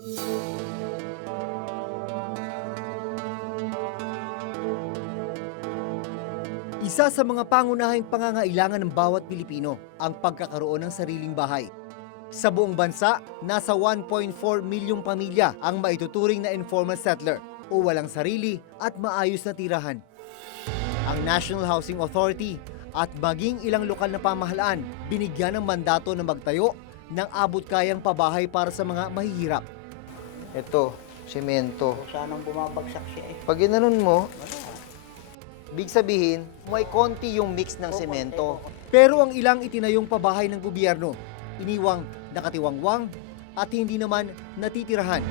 Isa sa mga pangunahing pangangailangan ng bawat Pilipino ang pagkakaroon ng sariling bahay. Sa buong bansa, nasa 1.4 milyong pamilya ang maituturing na informal settler o walang sarili at maayos na tirahan. Ang National Housing Authority at maging ilang lokal na pamahalaan binigyan ng mandato na magtayo ng abot-kayang pabahay para sa mga mahihirap. Ito, semento. Sanang bumabagsak siya eh. Pag ginanon mo, big sabihin, may konti yung mix ng semento. Pero ang ilang itinayong pabahay ng gobyerno, iniwang nakatiwangwang at hindi naman natitirahan.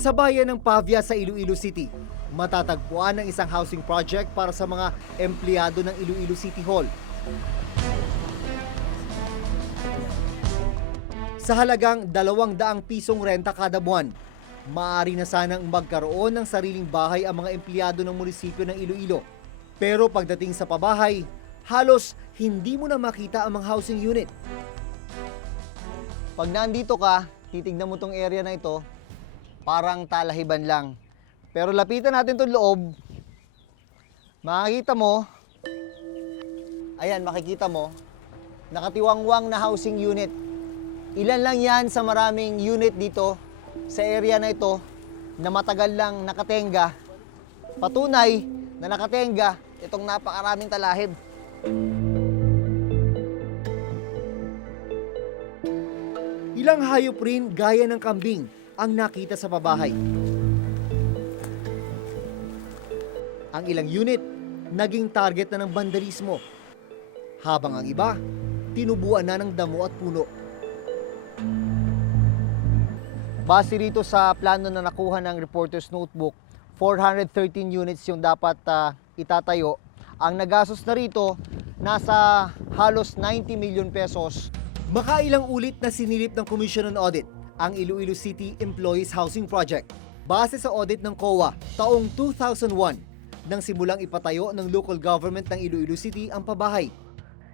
Sa bayan ng Pavia sa Iloilo City, matatagpuan ang isang housing project para sa mga empleyado ng Iloilo City Hall. Sa halagang 200 pisong renta kada buwan, maaari na sanang magkaroon ng sariling bahay ang mga empleyado ng munisipyo ng Iloilo. Pero pagdating sa pabahay, halos hindi mo na makita ang mga housing unit. Pag nandito ka, titignan mo tong area na ito, parang talahiban lang. Pero lapitan natin itong loob, makikita mo, ayan, makikita mo, nakatiwangwang na housing unit. Ilan lang yan sa maraming unit dito sa area na ito na matagal lang nakatenga. Patunay na nakatenga itong napakaraming talahib. Ilang hayop rin gaya ng kambing ang nakita sa pabahay. Ang ilang unit naging target na ng vandalismo, habang ang iba tinubuan na ng damo at puno. Base rito sa plano na nakuha ng reporter's notebook, 413 units yung dapat itatayo. Ang nagastos na rito, nasa halos 90 million pesos. Makailang ulit na sinilip ng Commission on Audit ang Iloilo City Employees Housing Project. Base sa audit ng COA, taong 2001, nang simulang ipatayo ng local government ng Iloilo City ang pabahay.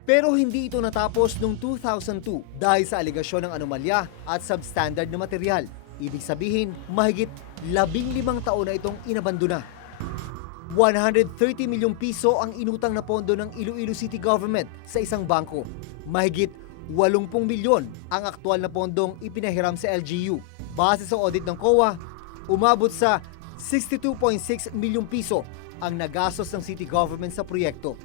Pero hindi ito natapos noong 2002 dahil sa alegasyon ng anomalya at substandard na material. Ibig sabihin, mahigit 15 taon na itong inabandona. 130 milyong piso ang inutang na pondo ng Iloilo City Government sa isang bangko. Mahigit 80 milyon ang aktual na pondong ipinahiram sa LGU. Base sa audit ng COA, umabot sa 62.6 milyong piso ang nagastos ng city government sa proyekto,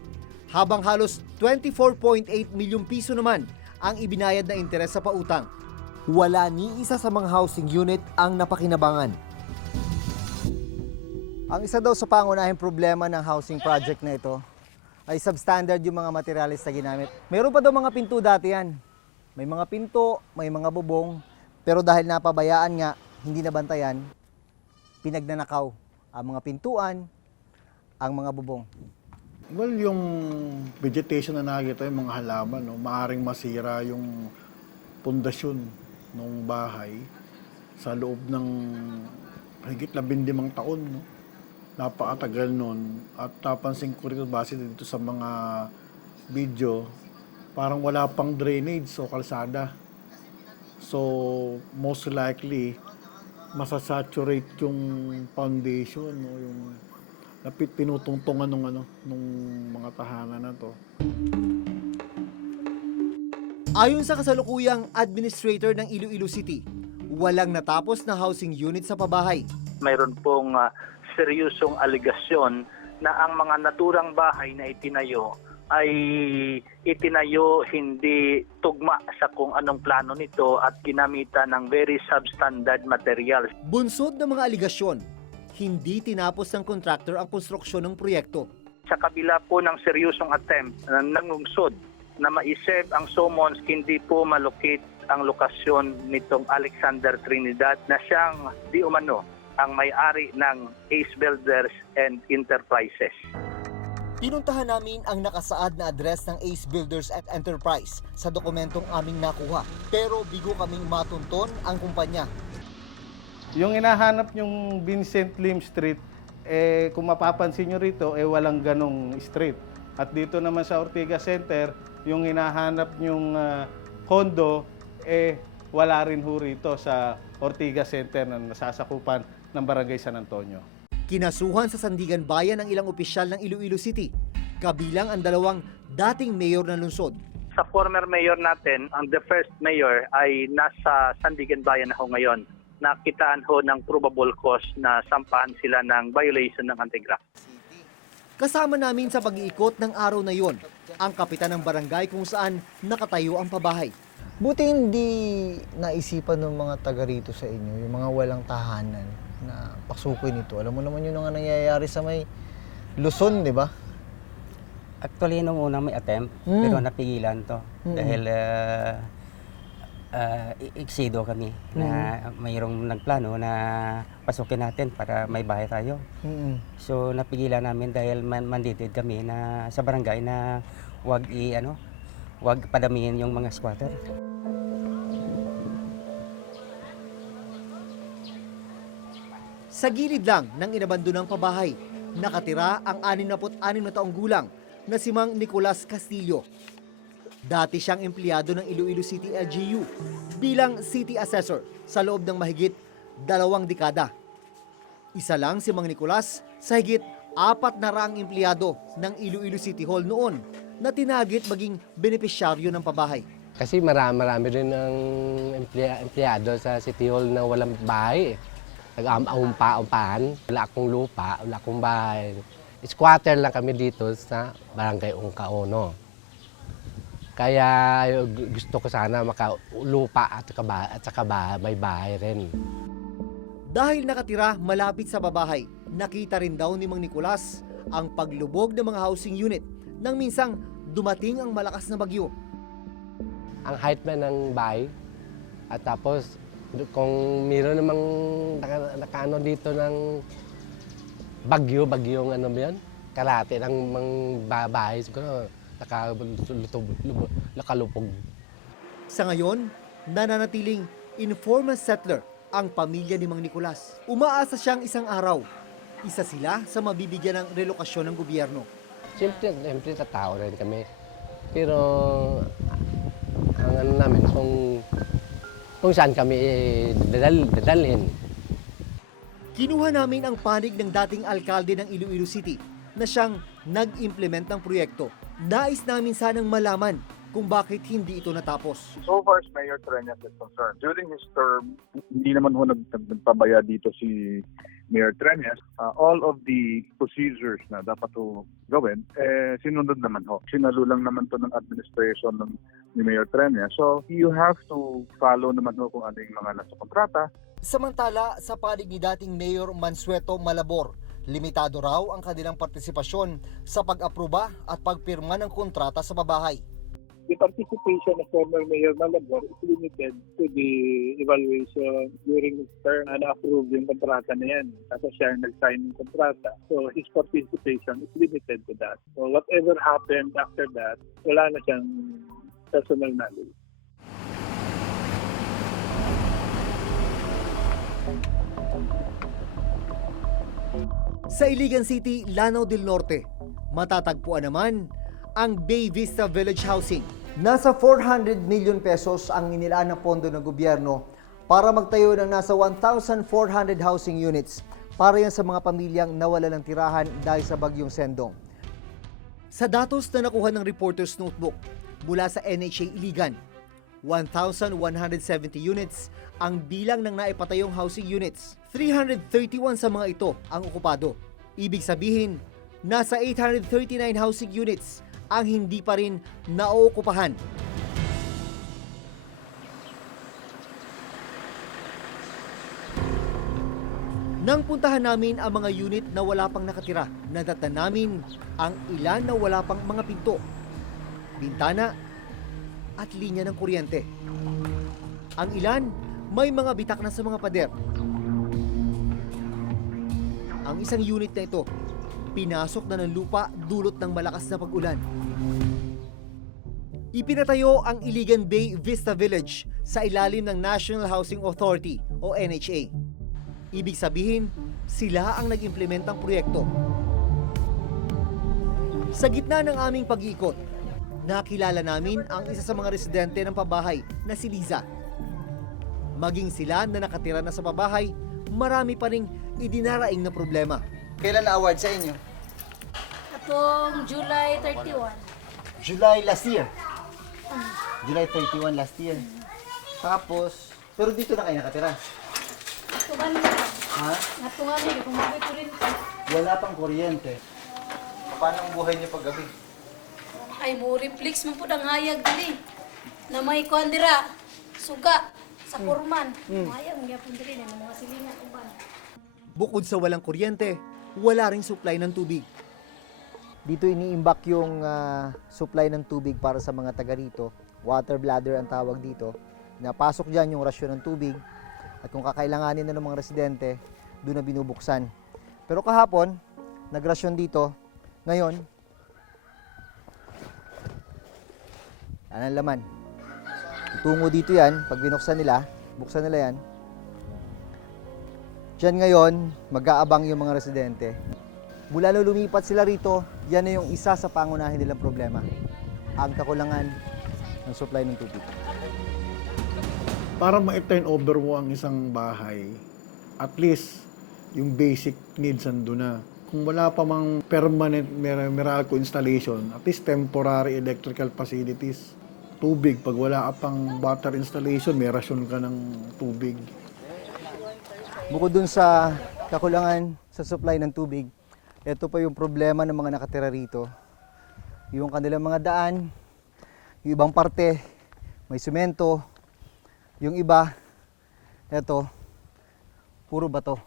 habang halos 24.8 milyong piso naman ang ibinayad na interes sa pautang. Wala ni isa sa mga housing unit ang napakinabangan. Ang isa daw sa pangunahing problema ng housing project na ito ay substandard yung mga materialis na ginamit. Meron pa daw mga pinto dati yan. May mga pinto, may mga bubong, pero dahil napabayaan nga, hindi nabantayan, pinagnanakaw ang mga pintuan, ang mga bubong. Well, yung vegetation na nakikita, yung mga halaman, no, maaaring masira yung pundasyon ng bahay sa loob ng higit 15 taon. No? Napakatagal nun. At napansin ko rin base dito sa mga video, parang wala pang drainage o kalsada. So, most likely, masasaturate yung foundation, no? Yung pinutungtungan nung mga tahanan na to. Ayon sa kasalukuyang administrator ng Iloilo City, walang natapos na housing unit sa pabahay. Mayroon pong seryosong aligasyon na ang mga naturang bahay na itinayo ay itinayo hindi tugma sa kung anong plano nito at ginamitan ng very substandard materials. Bunsod ng mga aligasyon, hindi tinapos ng contractor ang konstruksyon ng proyekto. Sa kabila po ng seryosong attempt ng lungsod na maisip ang summons, hindi po malocate ang lokasyon nitong Alexander Trinidad na siyang di umano ang may-ari ng Ace Builders and Enterprises. Pinuntahan namin ang nakasaad na address ng Ace Builders at Enterprise sa dokumentong aming nakuha. Pero bigo kaming matunton ang kumpanya. Yung hinahanap yung Vincent Lim Street, kung mapapansin nyo rito, walang ganong street. At dito naman sa Ortigas Center, yung hinahanap nyong kondo, wala rin ho rito sa Ortigas Center na nasasakupan ng Barangay San Antonio. Kinasuhan sa Sandigan Bayan ang ilang opisyal ng Iloilo City, kabilang ang dalawang dating mayor ng lungsod. Sa former mayor natin, ang the first mayor ay nasa Sandigan Bayan na ho ngayon. Nakitaan ho ng probable cause na sampahan sila ng violation ng anti-graft. Kasama namin sa pag-iikot ng araw na yon, ang kapitan ng barangay kung saan nakatayo ang pabahay. Buti hindi naisipan ng mga taga rito sa inyo, yung mga walang tahanan na pasukin ito. Alam mo naman yun ang nangyayari sa may Luzon, di ba? Actually, nung una may attempt, pero napigilan to. Dahil iksido kami na mayroong nagplano na pasukin natin para may bahay tayo. So napigilan namin dahil mandated kami na sa barangay na wag padamihin yung mga squatter. Sa gilid lang ng inabandonang pabahay, nakatira ang 66 na taong gulang na si Mang Nicolas Castillo. Dati siyang empleyado ng Iloilo City LGU bilang city assessor sa loob ng mahigit 2 dekada. Isa lang si Mang Nicolas sa higit 400 empleyado ng Iloilo City Hall noon na tinagit maging benepisyaryo ng pabahay. Kasi marami rin ang empleyado sa City Hall na walang bahay. Nag-umpa-umpahan, wala akong lupa, wala akong bahay. Squatter lang kami dito sa Barangay Ungkaono. Kaya gusto ko sana makalupa at saka may bahay rin. Dahil nakatira malapit sa babahay, nakita rin daw ni Mang Nicolas ang paglubog ng mga housing unit nang minsang dumating ang malakas na bagyo. Ang height man ng bahay at tapos kung mayroon namang nakaano dito ng bagyong ano ba yan? Kalate ng mga bahay siguro nakalupog. Sa ngayon, nananatiling informal settler ang pamilya ni Mang Nicolas. Umaasa siyang isang araw, isa sila sa mabibigyan ng relokasyon ng gobyerno. Siyempre tatao rin kami. Pero ang ano namin, kung saan kami dadalhin. Kinuha namin ang panig ng dating alkalde ng Iloilo City na siyang nag-implement ng proyekto. Nais namin sanang malaman kung bakit hindi ito natapos. So far as Mayor Treñas is concerned, during his term, hindi naman ho nagpabaya dito si Mayor Treñas. All of the procedures na dapat ho gawin, sinunod naman ho. Sinalo lang naman to ng administration ni Mayor Treñas. So you have to follow naman ho kung ano yung mga nasa kontrata. Samantala, sa panig ni dating Mayor Mansueto Malabor, limitado raw ang kanilang partisipasyon sa pag-aproba at pagpirma ng kontrata sa pabahay. The participation of former Mayor Malabor is limited to the evaluation during his term na na-approve yung kontrata na yan. Tapos siya nag-sign ng kontrata. So his participation is limited to that. So whatever happened after that, wala na siyang personal knowledge. Sa Iligan City, Lanao del Norte, matatagpuan naman ang Bay Vista Village Housing. Nasa 400 million pesos ang inilaan ng pondo ng gobyerno para magtayo ng nasa 1,400 housing units para yan sa mga pamilyang nawala ng tirahan dahil sa bagyong Sendong. Sa datos na nakuha ng Reporter's Notebook mula sa NHA Iligan, 1,170 units ang bilang ng naipatayong housing units. 331 sa mga ito ang okupado. Ibig sabihin, nasa 839 housing units ang hindi pa rin naookupahan. Nang puntahan namin ang mga unit na wala pang nakatira, nadatnan namin ang ilan na wala pang mga pinto, bintana at linya ng kuryente. Ang ilan may mga bitak na sa mga pader. Ang isang unit na ito, pinasok na ng lupa dulot ng malakas na pag-ulan. Ipinatayo ang Iligan Bay Vista Village sa ilalim ng National Housing Authority o NHA. Ibig sabihin, Sila ang nag-implement ng proyekto. Sa gitna ng aming pag-iikot, nakilala namin ang isa sa mga residente ng pabahay na si Liza. Maging sila na nakatira na sa pabahay, marami pa ring idinaraing na problema. Kailan na-award sa inyo? Atong July 31. July last year. July 31 last year. Tapos, pero dito na kayo nakatira. Natungan nila. Ha? Natungan nila. Kung magkukurinto. Wala pang kuryente. Paano ang buhay niyo pag gabi? Ay, mo reflex mo po ang hayag dili. Na may kuandira. Suga. Sa kurman. Hayag mo yapon dili. Na mga silingan uban. Bukod sa walang kuryente, wala ring supply ng tubig. Dito iniimbak yung supply ng tubig para sa mga taga rito. Water bladder ang tawag dito. Napasok dyan yung rasyon ng tubig. At kung kakailanganin na ng mga residente, doon na binubuksan. Pero kahapon, nagrasyon dito. Ngayon, ano ang laman? Tungo dito yan. Pag binuksan nila, buksan nila yan. Diyan ngayon, mag-aabang yung mga residente. Mula nung lumipat sila rito, yan na yung isa sa pangunahin nilang problema. Ang kakulangan ng supply ng tubig. Para ma-turn over mo ang isang bahay, at least yung basic needs ando na. Kung wala pa mang permanent Meralco installation, at least temporary electrical facilities. Tubig, pag wala ka pang water installation, may rasyon ka ng tubig. Bukod dun sa kakulangan sa supply ng tubig, ito pa yung problema ng mga nakatira rito. Yung kanilang mga daan, yung ibang parte, may semento, yung iba, eto, puro bato.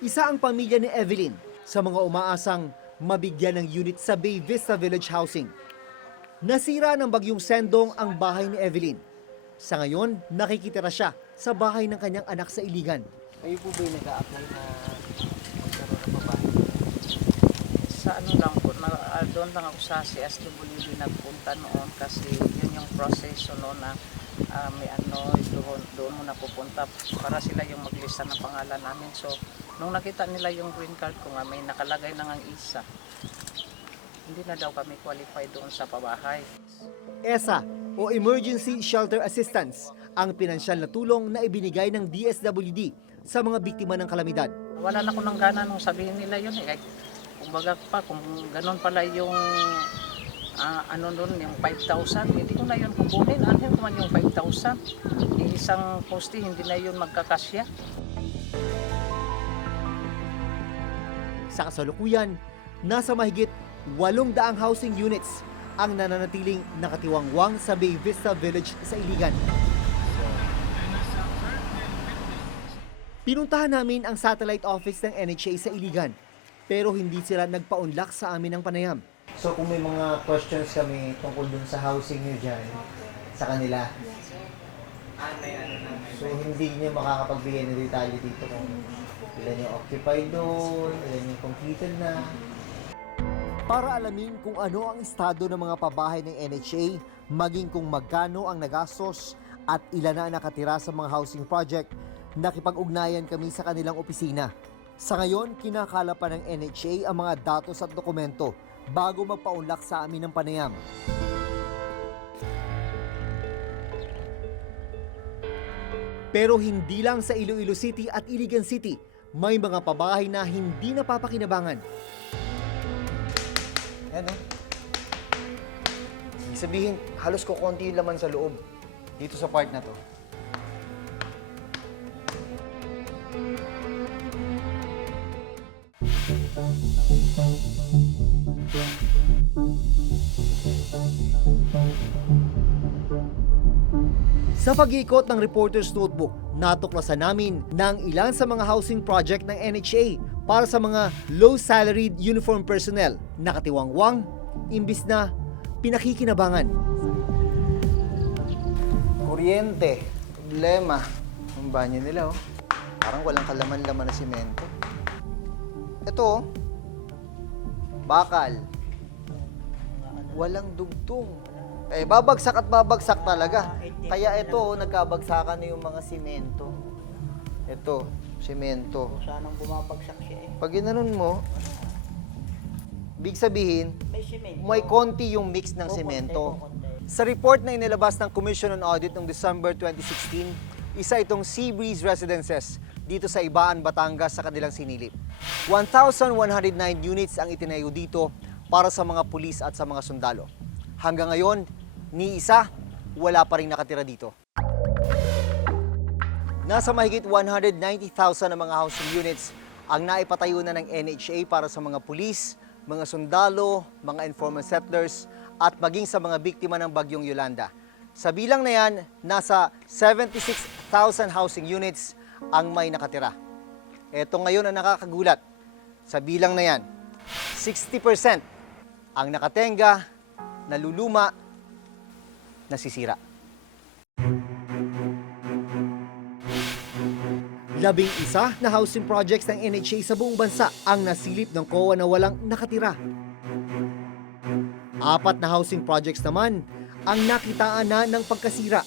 Isa ang pamilya ni Evelyn sa mga umaasang mabigyan ng unit sa Bay Vista Village Housing. Nasira ng bagyong Sendong ang bahay ni Evelyn. Sa ngayon, nakikitira siya sa bahay ng kanyang anak sa Iligan. Kayo po ba yung nag-a-apply na magkaroon ng babae? Sa ano lang po, doon lang ako sa CSWD nagpunta noon kasi yun yung proseso noon na may ano, doon mo napupunta para sila yung maglista ng pangalan namin. So, nung nakita nila yung green card ko nga, may nakalagay na ng isa. Hindi na daw kami qualified doon sa pabahay. ESA o Emergency Shelter Assistance ang pinansyal na tulong na ibinigay ng DSWD sa mga biktima ng kalamidad. Wala na ko ng gana nung sabihin nila yun eh. Kumbaga pa, kung ganun pala yung ano doon, yung 5,000, hindi ko na yun kukunin. Ano ko man yung 5,000? Isang poste, hindi na yun magkakasya. Sa kasalukuyan, nasa mahigit 800 housing units ang nananatiling nakatiwangwang sa Bay Vista Village sa Iligan. Pinuntahan namin ang satellite office ng NHA sa Iligan, pero hindi sila nagpaunlak sa amin ng panayam. So kung may mga questions kami tungkol dun sa housing nyo dyan, sa kanila, so hindi nyo makakapagbigay ng detalye dito kung ilan yung occupied doon, ilan yung completed na. Para alamin kung ano ang estado ng mga pabahay ng NHA, maging kung magkano ang nagastos at ilan na ang nakatira sa mga housing project, nakipag-ugnayan kami sa kanilang opisina. Sa ngayon, kinakala pa ng NHA ang mga datos at dokumento bago magpaunlak sa amin ng panayam. Pero hindi lang sa Iloilo City at Iligan City, may mga pabahay na hindi napapakinabangan. Yan oh. Ibig sabihin, halos kukunti yung laman sa loob. Dito sa part na to. Sa pag-iikot ng Reporter's Notebook, natuklasan namin na ang ilan sa mga housing project ng NHA para sa mga low-salaried uniform personnel nakatiwangwang, imbis na pinakikinabangan. Kuryente. Problema. Ang banyo nila oh. Parang walang kalaman-laman na simento. Ito oh. Bakal. Walang dugtong. Eh, babagsak at babagsak talaga. Kaya ito, nagkabagsakan na yung mga simento. Ito, semento. Sanang bumabagsak siya eh. Pag ginanon mo, big sabihin, May semento. may konti yung mix ng semento. Sa report na inilabas ng Commission on Audit noong December 2016, isa itong Seabreeze Residences dito sa Ibaan, Batangas sa kanilang sinilip. 1,109 units ang itinayo dito para sa mga pulis at sa mga sundalo. Hanggang ngayon, ni isa, wala pa rin nakatira dito. Nasa mahigit 190,000 na mga housing units ang naipatayo na ng NHA para sa mga pulis, mga sundalo, mga informal settlers at maging sa mga biktima ng bagyong Yolanda. Sa bilang na yan, nasa 76,000 housing units ang may nakatira. Ito ngayon ang nakakagulat. Sa bilang na yan, 60% ang nakatenga, naluluma, nasisira. 11 na housing projects ng NHA sa buong bansa ang nasilip ng COA na walang nakatira. 4 na housing projects naman ang nakitaan na ng pagkasira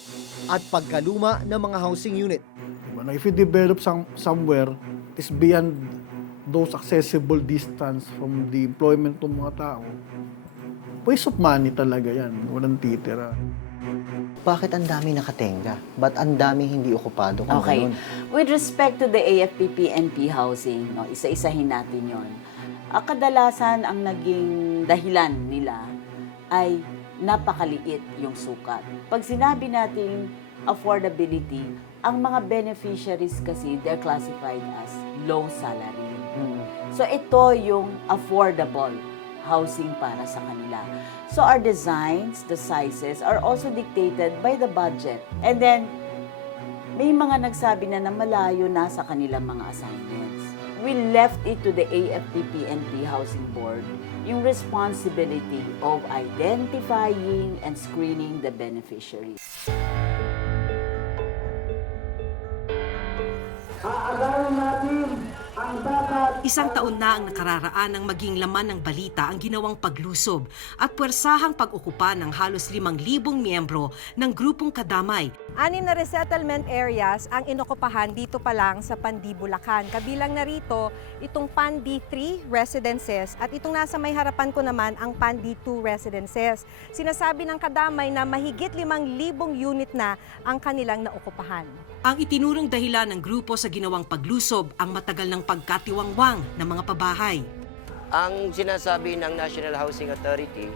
at pagkaluma ng mga housing unit. Diba? If you develop somewhere, is beyond those accessible distance from the employment ng mga tao, waste of money talaga yan. Walang titira. Bakit ang dami nakatenga? Ba't ang dami hindi okupado kung Okay. ganun? With respect to the AFP-PNP housing, no, isa-isahin natin yon. Kadalasan ang naging dahilan nila ay napakaliit yung sukat. Pag sinabi nating affordability, ang mga beneficiaries kasi, they're classified as low salary. So ito yung affordable housing para sa kanila. So our designs, the sizes are also dictated by the budget. And then, may mga nagsabi na malayo na sa kanilang mga assignments. We left it to the AFP-PNP Housing Board yung responsibility of identifying and screening the beneficiaries. Isang taon na ang nakararaan ng maging laman ng balita ang ginawang paglusob at puwersahang pag-okupa ng halos 5,000 miyembro ng grupong Kadamay. 6 na resettlement areas ang inokupahan dito pa lang sa Pandi, Bulacan. Kabilang na rito itong Pandi 3 residences at itong nasa may harapan ko naman ang Pandi 2 residences. Sinasabi ng Kadamay na mahigit 5,000 unit na ang kanilang naokupahan. Ang itinurong dahilan ng grupo sa ginawang paglusob ang matagal ng pagkatiwangwang ng mga pabahay. Ang sinasabi ng National Housing Authority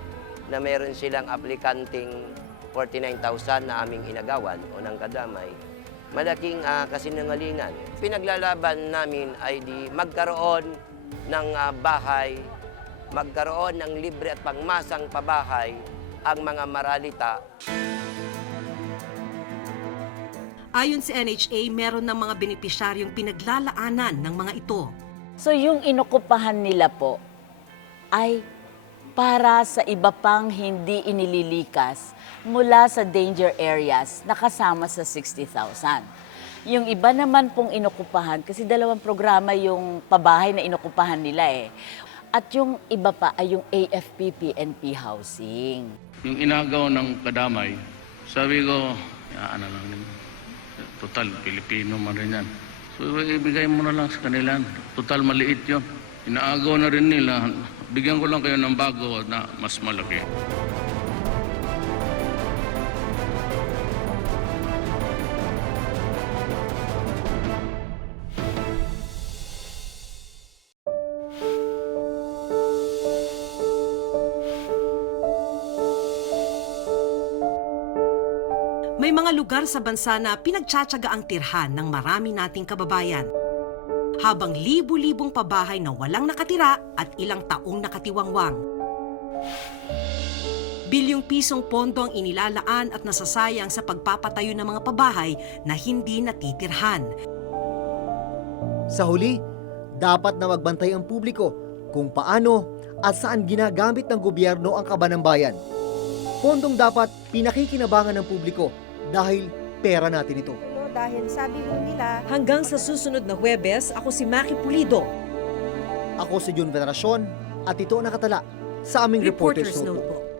na meron silang aplikanting 49,000 na aming inagawan o ng Kadamay, malaking kasinungalingan. Pinaglalaban namin ay di magkaroon ng bahay, magkaroon ng libre at pangmasang pabahay ang mga maralita. Ayon sa NHA, meron ng mga benepisyaryong pinaglalaanan ng mga ito. So yung inokupahan nila po ay para sa iba pang hindi inililikas mula sa danger areas na kasama sa 60,000. Yung iba naman pong inokupahan, kasi 2 programa yung pabahay na inokupahan nila eh. At yung iba pa ay yung AFP-PNP housing. Yung inagaw ng Kadamay, sabi ko, ano lang din. Total, Pilipino man rin yan. So, ibigay mo na lang sa kanila. Total, maliit yun. Inaagaw na rin nila. Bigyan ko lang kayo ng bago na mas malaki. May mga lugar sa bansa na pinagtsatsaga ang tirhan ng marami nating kababayan. Habang libu-libong pabahay na walang nakatira at ilang taong nakatiwangwang. Bilyong pisong pondo ang inilalaan at nasasayang sa pagpapatayo ng mga pabahay na hindi natitirhan. Sa huli, dapat na magbantay ang publiko kung paano at saan ginagamit ng gobyerno ang kaban ng bayan. Pondong dapat pinakikinabangan ng publiko dahil pera natin ito. Dahil sabi mo nila, Hanggang sa susunod na Huwebes, ako si Maki Pulido. Ako si Jun Veneracion at ito ang nakatala sa aming Reporter's Notebook.